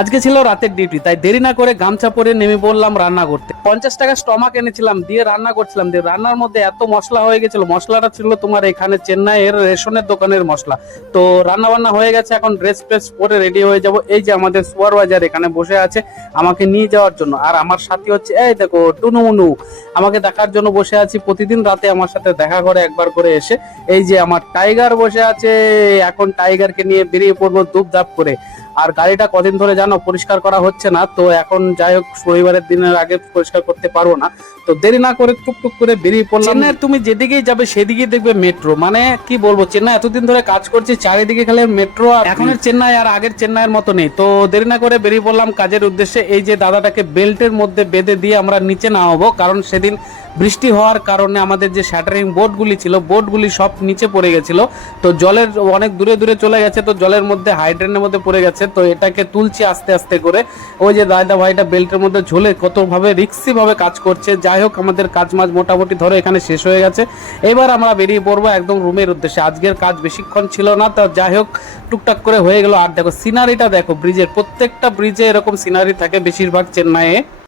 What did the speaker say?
আজকে ছিল রাতের ডিউটি, তাই দেরি না করে গামছা পরে নেমে পড়লাম রান্না করতে। 50 টাকা স্টমাক এনেছিলাম, দিয়ে রান্না করছিলাম। দিয়ে রান্নার মধ্যে এত মশলা হয়ে গেছিল, মশলাটা ছিল তোমার এখানে চেন্নাইয়ের রেশনের দোকানের মশলা। তো রান্না বান্না হয়ে গেছে, এখন ড্রেস ফ্রেস পরে রেডি হয়ে যাব। এই যে আমাদের সুপারভাইজার এখানে বসে আছে আমাকে নিয়ে যাওয়ার জন্য, আর আমার সাথী হচ্ছে এই দেখো টুনুমুনু, আমাকে দেখার জন্য বসে আছি। প্রতিদিন রাতে আমার সাথে দেখা করে একবার করে এসে। এই যে আমার টাইগার বসে আছে, এখন টাইগারকে নিয়ে বেরিয়ে পড়বো দুপদাপ করে। আর গাড়িটা কদিন ধরে জানো পরিষ্কার করা হচ্ছে না, তো এখন যাই হোক রবিবারের দিনের আগে পরিষ্কার করতে পারবো না। তো দেরি না করে টুকটুক করে বেরিয়ে পড়লাম। চেন্নাইয়ের তুমি যেদিকেই যাবে সেদিকেই দেখবে মেট্রো, মানে কি বলবো, চেন্নাই এতদিন ধরে কাজ করছি, চারিদিকে খালি মেট্রো। আর এখনের চেন্নাই আর আগের চেন্নাইয়ের মতো নেই। তো দেরি না করে বেরিয়ে পড়লাম কাজের উদ্দেশ্যে। এই যে দাদাটাকে বেল্টের মধ্যে বেঁধে দিয়ে আমরা নিচে নামাবো, কারণ সেদিন বৃষ্টি হওয়ার কারণে আমাদের যে শ্যাটারিং বোর্ডগুলি ছিল, বোর্ডগুলি সব নিচে পড়ে গেছিল। তো জলের অনেক দূরে দূরে চলে গেছে, তো জলের মধ্যে হাইড্রেনের মধ্যে পড়ে গেছে। তো এটাকে তুলছি আস্তে আস্তে করে। ওই যে দাদা ভাইটা বেল্টের মধ্যে ঝোলে কতভাবে রিক্সি ভাবে কাজ করছে। যাই হোক আমাদের কাজ মাঝ মোটামুটি ধরো এখানে শেষ হয়ে গেছে। এবার আমরা বেরিয়ে পড়বো একদম রুমের উদ্দেশ্যে। আজকের কাজ বেশিক্ষণ ছিল না, তো যাই হোক টুকটাক করে হয়ে গেল। আর দেখো সিনারিটা দেখো, ব্রিজের প্রত্যেকটা ব্রিজে এরকম সিনারি থাকে বেশিরভাগ চেন্নাইয়ে।